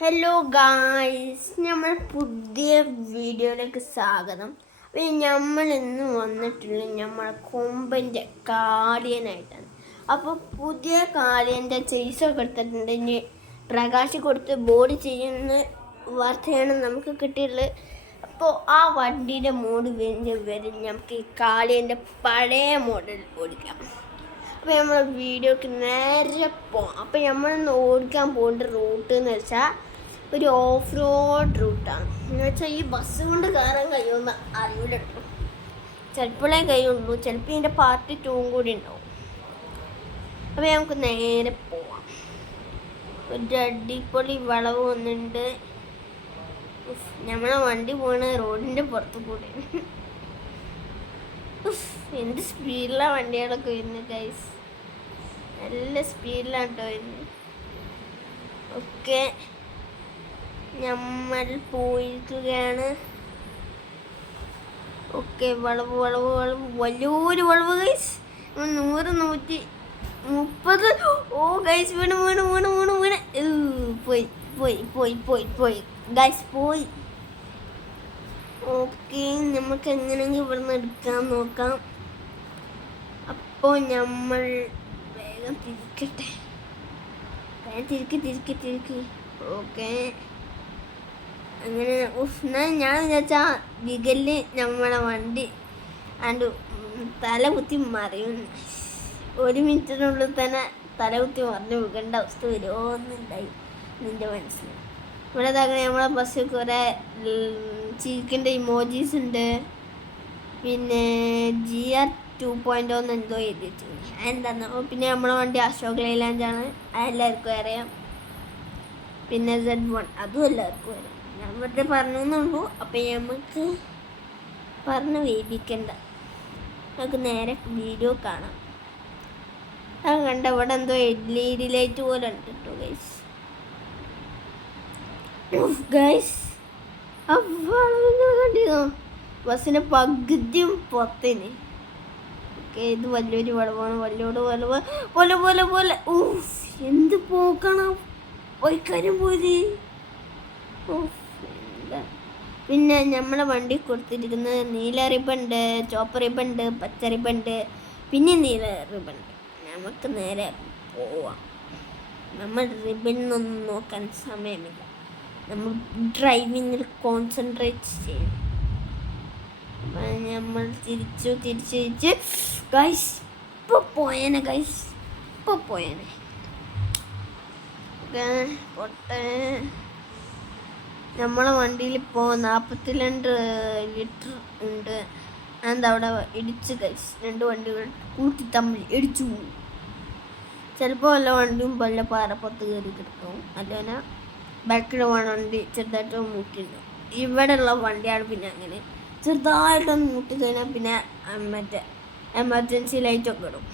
Hello guys, നമ്മൾ പുതിയ വീഡിയോയിലേക്ക് സ്വാഗതം. അപ്പോൾ നമ്മൾ ഇന്ന് വന്നിട്ടുള്ളത് നമ്മളെ കൊമ്പൻ്റെ കാളിയനായിട്ടാണ്. അപ്പോൾ പുതിയ കാളിയൻ്റെ ചെയ്സൊക്കെ എടുത്തിട്ടുണ്ട്. ഇനി പ്രകാശ് കൊടുത്ത് ബോഡി ചെയ്യുന്ന വാർത്തയാണ് നമുക്ക് കിട്ടിയിട്ടുള്ളത്. അപ്പോൾ ആ വണ്ടിയുടെ മോഡ് വരെ നമുക്ക് ഈ കാളിയൻ്റെ പഴയ മോഡൽ ഓടിക്കാം. അപ്പോൾ നമ്മൾ വീഡിയോക്ക് നേരെ പോകാം. അപ്പോൾ നമ്മളിന്ന് ഓടിക്കാൻ പോകേണ്ട റൂട്ട് എന്ന് വെച്ചാൽ ഒരു ഓഫ് റോഡ് റൂട്ടാണ്. എന്ന് വെച്ചാൽ ഈ ബസ് കൊണ്ട് കയറാൻ കഴിയുമെന്ന് അറിയില്ല കേട്ടോ. ചിലപ്പോഴേ കഴിയുള്ളൂ, ചിലപ്പോൾ ഇതിൻ്റെ പാർട്ട് 2 കൂടി ഉണ്ടാവും. അപ്പോൾ നമുക്ക് നേരെ പോവാം. ഒരു അടിപൊളി വളവ് വന്നിട്ടുണ്ട്. നമ്മളെ വണ്ടി പോണ റോഡിൻ്റെ പുറത്ത് കൂടി. എന്ത് സ്പീഡിലാണ് വണ്ടികളൊക്കെ വരുന്നത് ഗൈസ്, നല്ല സ്പീഡിലാണ് കേട്ടോ വരുന്നത്. ഓക്കെ, നമ്മൾ പോയിരിക്കുകയാണ്. ഓക്കെ, വളവ് വളവ് വളവ് വലിയൊരു വളവ് ഗൈസ്. 100-130. ഓ ഗൈസ്, വീണ് വീണ് വീണ് വീണ് വീണ് പോയി പോയി പോയി പോയി പോയി ഗൈസ്, പോയി. ഓക്കെ, നമുക്ക് എങ്ങനെയെങ്കിലും ഇവിടുന്ന് എടുക്കാൻ നോക്കാം. അപ്പോൾ നമ്മൾ വേഗം തിരിക്കട്ടെ, തിരിക്കി. ഓക്കെ, അങ്ങനെ ഞാൻ വിചാരിച്ചാ വികല് നമ്മളെ വണ്ടി ആണ്ട് തല കുത്തി മറിയും. 1 മിനിറ്റിനുള്ളിൽ തന്നെ തല കുത്തി മറിഞ്ഞ് വികേണ്ട അവസ്ഥ വരുമോന്നുണ്ടായി നിൻ്റെ മനസ്സിൽ. ഇവിടെ അങ്ങനെ നമ്മളെ ബസ്സിൽ കുറേ ചിരിക്കേണ്ട ഇമോജീസ് ഉണ്ട്. പിന്നെ GR 2.0 എന്തോ എഴുതി വെച്ചിട്ടുണ്ട്. എന്താണെന്നോ. പിന്നെ നമ്മളെ വണ്ടി അശോക് ലൈലാൻഡാണ്, അതെല്ലാവർക്കും അറിയാം. പിന്നെ Z1 അതും എല്ലാവർക്കും അറിയാം. ഞാൻ വെറുതെ പറഞ്ഞുള്ളൂ. അപ്പം നമുക്ക് പറഞ്ഞ് വേദിക്കണ്ട, നമുക്ക് നേരെ വീഡിയോ കാണാം. അത് കണ്ട ഇവിടെ എന്തോ LED ലൈറ്റ് പോലെ ഉണ്ട് കേട്ടോ ഗൈസ്. കണ്ടിരുന്നോ, ബസ്സിൻ്റെ പകുതിയും പുറത്തേന്. ഓക്കെ, ഇത് വലിയൊരു വളവാണ്, വലിയൊരു വളവ് പോലെ പോലെ പോലെ. എന്ത് പോക്കണം, പോയിക്കാരും പോലെ. പിന്നെ നമ്മളെ വണ്ടി കൊടുത്തിരിക്കുന്നത് നീല റിബണ്ട്, ചുവപ്പ് റിബണ്ട്, പച്ച റിബണ്ട്, പിന്നെ നീല റിബണ്ട്. നമുക്ക് നേരെ പോവാം. നമ്മൾ റിബണിനൊന്നും നോക്കാൻ സമയമില്ല, നമ്മൾ ഡ്രൈവിങ്ങിൽ കോൺസെൻട്രേറ്റ് ചെയ്യും. നമ്മൾ തിരിച്ച് ഗൈസ്, ഇപ്പോൾ പോയേനെ ഗൈസ്, ഇപ്പോൾ പോയേനെ. പൊട്ടെ, നമ്മളെ വണ്ടിയിൽ ഇപ്പോൾ 42 ലിറ്റർ ഉണ്ട്. എന്താ അവിടെ ഇടിച്ച് ഗൈസ്, 2 വണ്ടികൾ കൂട്ടി തമ്മിൽ ഇടിച്ചു പോകും. ചിലപ്പോൾ വല്ല വണ്ടിയും വല്ല പാറപ്പുറത്ത് കയറി കിടക്കും, അല്ലെങ്കിൽ ബാക്കിൽ വണ്ടി ചെറുതായിട്ട് മൂട്ടിണ്ടാവും. ഇവിടെയുള്ള വണ്ടിയാണ് പിന്നെ അങ്ങനെ ചെറുതായിട്ടൊന്ന് മൂട്ടി കഴിഞ്ഞാൽ പിന്നെ മറ്റേ എമർജൻസി ലൈറ്റൊക്കെ ഇടും.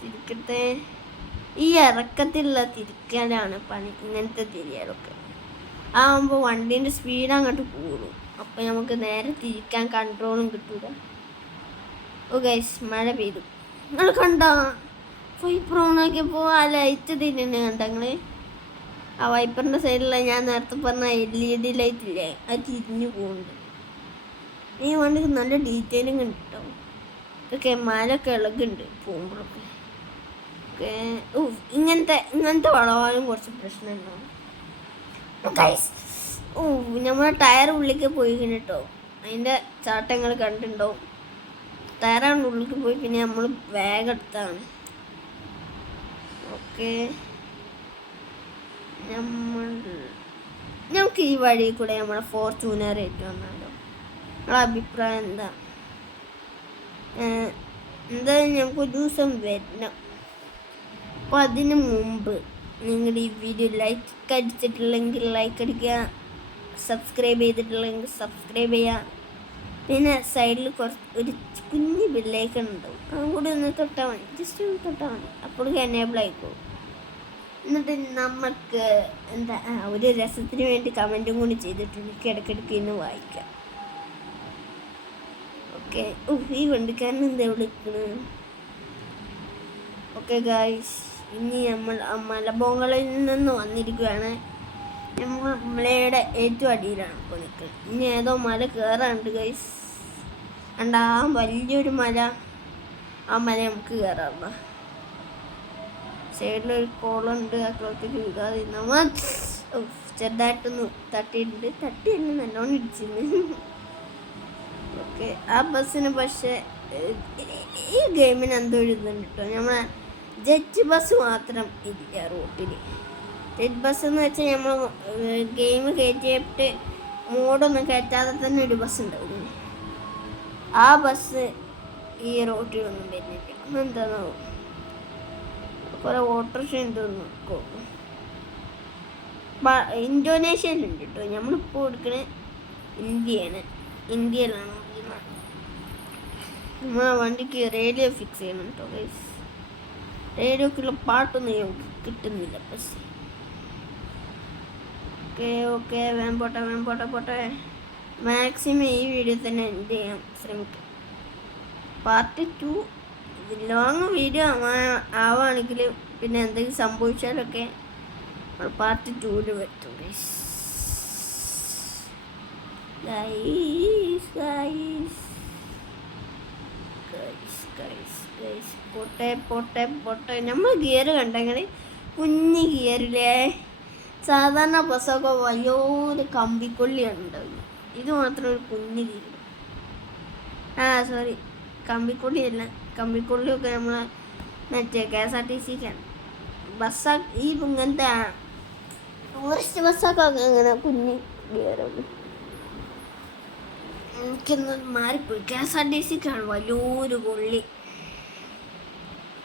തിരിക്കട്ടെ. ഈ ഇറക്കത്തിലുള്ള തിരിക്കലാണ് പണി, ഇങ്ങനത്തെ തിരിയലൊക്കെ ആകുമ്പോൾ വണ്ടീൻ്റെ സ്പീഡ് അങ്ങോട്ട് കൂടും. അപ്പം നമുക്ക് നേരെ തിരിക്കാൻ കൺട്രോളും കിട്ടൂല. ഓ ഗൈസ്, മഴ പെയ്തു. നിങ്ങൾ കണ്ട വൈപ്പർ ഓണാക്കിയപ്പോൾ ആ ലൈറ്റ് തിരിഞ്ഞ കണ്ട നിങ്ങൾ? ആ വൈപ്പറിൻ്റെ സൈഡിലുള്ള ഞാൻ നേരത്തെ പറഞ്ഞ LED ലൈറ്റ് ഇല്ലേ, അത് തിരിഞ്ഞു പോകുന്നുണ്ട്. ഈ വണ്ടിക്ക് നല്ല ഡീറ്റെയിലിങ് ഉണ്ട് കേട്ടോ. ഇതൊക്കെ മലൊക്കെ ഇളകുണ്ട് പോകുമ്പോഴൊക്കെ. ഓക്കെ, ഇങ്ങനത്തെ വളവാനും കുറച്ച് പ്രശ്നമുണ്ടാവും ഗൈസ്. നമ്മളെ ടയർ ഉള്ളിലേക്ക് പോയി കേട്ടോ, അതിൻ്റെ ചാട്ടങ്ങൾ കണ്ടിട്ടുണ്ടാവും. ടയറാണ് ഉള്ളിലേക്ക് പോയി, പിന്നെ നമ്മൾ വേഗം എടുത്താണ്. ഓക്കെ, നമുക്ക് ഈ വഴി കൂടെ നമ്മളെ ഫോർച്യൂണർ ആയിട്ട് വന്നാലോ? നിങ്ങളെ അഭിപ്രായം എന്തായാലും നമുക്ക് ഒരു ദിവസം വരണം. അപ്പോൾ അതിന് മുമ്പ് നിങ്ങൾ ഈ വീഡിയോ ലൈക്ക് അടിച്ചിട്ടില്ലെങ്കിൽ ലൈക്ക് അടിക്കുക, സബ്സ്ക്രൈബ് ചെയ്തിട്ടില്ലെങ്കിൽ സബ്സ്ക്രൈബ് ചെയ്യുക. പിന്നെ സൈഡിൽ ഒരു കുഞ്ഞ് ബെല്ലൈക്കൺ ഉണ്ടാവും, അതും കൂടി ഒന്ന് തൊട്ടാൽ മതി, ജസ്റ്റ് ഒന്ന് തൊട്ടാൽ മതി. അപ്പോൾ എനേബിൾ ആയിക്കോളും. എന്നിട്ട് നമുക്ക് എന്താ ഒരു രസത്തിന് വേണ്ടി കമൻറ്റും കൂടി ചെയ്തിട്ടുണ്ട്, ഇടയ്ക്കിടയ്ക്ക് ഇന്ന് വായിക്കാം. ഓക്കെ, ഈ വണ്ടിക്കാരൻ എന്താ വിളിക്കുന്നത്? ഓക്കെ ഗായ്സ്, ഇനി നമ്മൾ ആ മലമുകളിൽ നിന്ന് വന്നിരിക്കുകയാണ്. നമ്മൾ മലയുടെ ഏറ്റവും അടിയിലാണ് ഇപ്പോൾ നിൽക്കുന്നത്. ഇനി ഏതോ മല കയറാനുണ്ട് ഗൈസ്. ആ വലിയൊരു മല, ആ മല നമുക്ക് കയറാറുണ്ട്. സൈഡിലൊരു കോളുണ്ട്, ആ കുളത്തിൽ വീഴാതെ നമ്മൾ ചെറുതായിട്ടൊന്ന് തട്ടിയിട്ടുണ്ട്. തട്ടിയല്ല, നല്ലോണം ഇടിച്ചിരുന്നു. ഓക്കെ, ആ ബസ്സിന് പക്ഷേ ഈ ഗെയിമിന് എന്തോ ഒരു ഇതുണ്ട് കേട്ടോ. നമ്മളെ ജെറ്റ് ബസ് മാത്രം ഇല്ല റോട്ടിൽ. ജെറ്റ് ബസ് എന്ന് വെച്ചാൽ നമ്മൾ ഗെയിം കയറ്റിയിട്ട് മോഡൊന്നും കയറ്റാതെ തന്നെ ഒരു ബസ് ഉണ്ടാവും. ആ ബസ് ഈ റോട്ടിലൊന്നും വരുന്നില്ല. എന്താണോ കുറെ ഓട്ടോറിക്ഷ ഉണ്ടെന്ന് നോക്കും. ഇന്തോനേഷ്യയിലുണ്ട് കേട്ടോ. നമ്മളിപ്പോൾ എടുക്കുന്നത് ഇന്ത്യയാണ്. ഇന്ത്യയിലാണ്. നമ്മളെ വണ്ടിക്ക് റേഡിയോ ഫിക്സ് ചെയ്യണം കേട്ടോ ഗൈസ്. റേഡിയോക്കുള്ള പാട്ടൊന്നും നമുക്ക് കിട്ടുന്നില്ല. പക്ഷേ ഓക്കെ വേഗം പോട്ടെ. മാക്സിമം ഈ വീഡിയോ തന്നെ എൻഡ് ചെയ്യാൻ ശ്രമിക്കും. പാർട്ട് 2 ലോങ് വീഡിയോ ആവുകയാണെങ്കിൽ പിന്നെ എന്തെങ്കിലും സംഭവിച്ചാലൊക്കെ പാർട്ട് 2 പറ്റും ഗൈസ്. പോട്ടെ. നമ്മൾ ഗിയർ കണ്ടെങ്കിൽ കുഞ്ഞ് ഗിയറിലെ സാധാരണ ബസ്സൊക്കെ വലിയൊരു കമ്പിക്കൊള്ളിയാണ് ഉണ്ടാവുന്നത്. ഇത് മാത്രം ഒരു കുഞ്ഞ് ഗിയർ. സോറി, കമ്പിക്കൊള്ളിയല്ല. കമ്പിക്കൊള്ളിയൊക്കെ നമ്മളെ മറ്റേ KSRTCക്കാണ്. ഈ ഇങ്ങനത്തെ ടൂറിസ്റ്റ് ബസ്സൊക്കെ അങ്ങനെ കുഞ്ഞ് ഗിയറാണ്. എനിക്കൊന്ന് മാറിപ്പോയി. KSRTCക്കാണ് വലിയൊരു കൊള്ളി.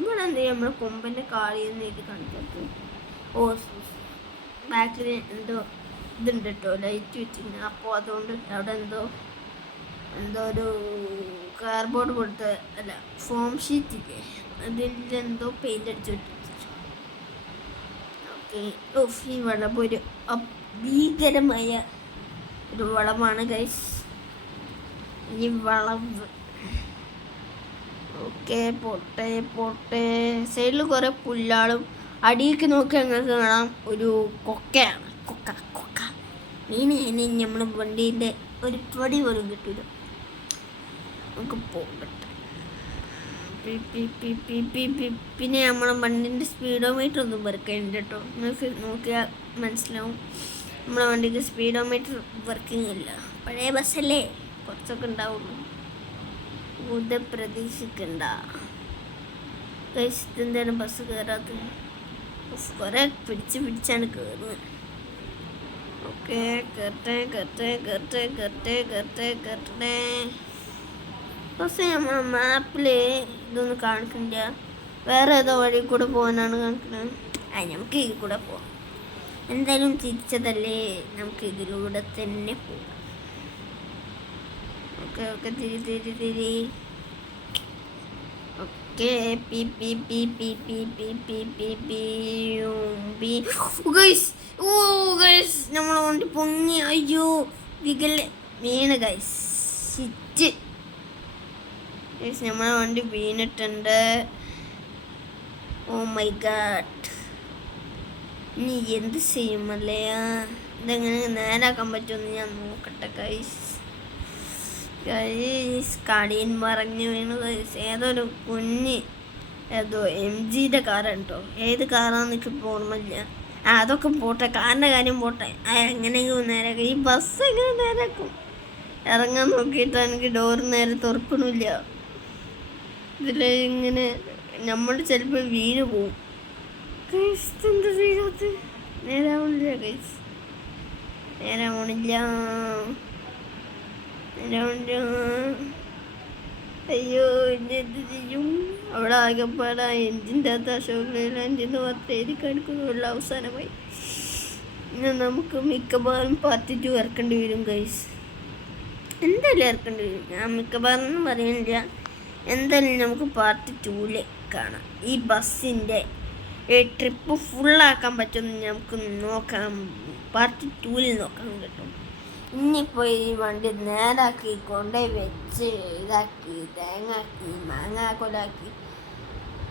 ഇവിടെ എന്ത് ചെയ്യും, നമ്മളെ കൊമ്പൻ്റെ കാളിയെന്ന് എഴുതി കാണിച്ചു. ബാക്കിൽ എന്തോ ഇതുണ്ട് കേട്ടോ, ലൈറ്റ് വെച്ചിട്ടുണ്ട്. അപ്പോൾ അതുകൊണ്ട് അവിടെ എന്തോ ഒരു കാർഡ്ബോർഡ് കൊടുത്ത് അല്ല ഫോം ഷീറ്റ് ഇല്ലേ, അതിലെന്തോ പെയിൻ്റ് അടിച്ചു വെച്ചു. ഓക്കെ, ഈ വളവ് ഒരു ഭീകരമായ ഒരു വളമാണ് ഗൈസ്, ഈ വളവ്. ഓക്കെ, പോട്ടെ. സൈഡിൽ കുറേ പുല്ലാളും അടിയിലേക്ക് നോക്കി ഞങ്ങൾക്ക് കാണാം ഒരു കൊക്കയാണ്. കൊക്ക മീന് നമ്മൾ വണ്ടീൻ്റെ ഒരു പൊടി പോലും കിട്ടില്ല. നമുക്ക് പോകട്ടെ. പിന്നെ നമ്മളെ വണ്ടീൻ്റെ സ്പീഡോമീറ്റർ ഒന്നും വർക്കുന്നുണ്ട് കേട്ടോ. നിങ്ങൾക്ക് നോക്കിയാൽ മനസ്സിലാവും നമ്മളെ വണ്ടിക്ക് സ്പീഡോമീറ്റർ വർക്കിംഗ് ഇല്ല. പഴയ ബസ്സല്ലേ, കുറച്ചൊക്കെ ഉണ്ടാവുള്ളൂ. പ്രതീക്ഷിക്കണ്ട. എന്താണ് ബസ് കയറാത്തത്? കുറെ പിടിച്ചാണ് കയറുന്നത്. ഓക്കെ, കയറട്ടെ. പക്ഷേ നമ്മളെ മാപ്പിൽ ഇതൊന്നും കാണിക്കുന്നില്ല. വേറെ ഏതോ വഴി കൂടെ പോകാനാണ് കാണിക്കുന്നത്. നമുക്ക് ഇതിൽ കൂടെ പോവാം. എന്തായാലും തിരിച്ചതല്ലേ, നമുക്ക് ഇതിലൂടെ തന്നെ പോകാം. ഓക്കെ, തിരി. ഓക്കെ, ഗൈസ് നമ്മളെ വണ്ടി പൊങ്ങി. അയ്യോ, വീണ് ഗൈസ്. നമ്മളെ വണ്ടി വീണിട്ടുണ്ട്. ഓ മൈ ഗാഡ്, ഇനി എന്ത് ചെയ്യുമല്ലേ? ഇതെങ്ങനെ നേരാക്കാൻ പറ്റുമെന്ന് ഞാൻ നോക്കട്ടെ ഗൈസ്. കടിയൻ മറഞ്ഞു വീണു. ഏതൊരു ഏതോ MGയുടെ കാറാണ് കേട്ടോ. ഏത് കാറാന്ന് എനിക്കിപ്പോൾ ഓർമ്മയില്ല. അതൊക്കെ പോട്ടെ, കാറിൻ്റെ കാര്യം പോട്ടെ. എങ്ങനെയെങ്കിലും നേരാക്കും. ഈ ബസ് എങ്ങനെ നേരാക്കും? ഇറങ്ങാൻ നോക്കിയിട്ട് എനിക്ക് ഡോർ നേരെ തുറക്കണില്ല. ഇതിൽ ഇങ്ങനെ നമ്മൾ ചിലപ്പോൾ വീണ് പോവും. എന്താ ചെയ്യാത്ത? നേരാവണില്ല. അയ്യോ, ഇനി എന്ത് ചെയ്യും? അവിടെ ആകെപ്പാടെ എൻജിൻ്റെ അകത്ത് അശോകൻ്റെ മാത്രം എഴുതി കാണിക്കുന്നുള്ള അവസാനമായി. ഇനി നമുക്ക് മിക്കവാറും പാർട്ട് 2 ഇറക്കേണ്ടി വരും ഗൈസ്. എന്തായാലും ഇറക്കേണ്ടി വരും. ഞാൻ മിക്കവാറും പറയുന്നില്ല, എന്തായാലും നമുക്ക് പാർട്ട് 2 കാണാം. ഈ ബസ്സിൻ്റെ ട്രിപ്പ് ഫുള്ളാക്കാൻ പറ്റുമെന്ന് നമുക്ക് നോക്കാം. പാർട്ട് 2 നോക്കാം കേട്ടോ. ഇനിയിപ്പോൾ ഈ വണ്ടി നേരാക്കി കൊണ്ടുപോയി വെച്ച് ഇതാക്കി തേങ്ങാക്കി മാങ്ങാക്കൊലാക്കി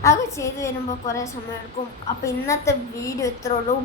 അത് ചെയ്ത് വരുമ്പോൾ കുറേ സമയം എടുക്കും. അപ്പോൾ ഇന്നത്തെ വീഡിയോ ഇത്രേ ഉള്ളൂ.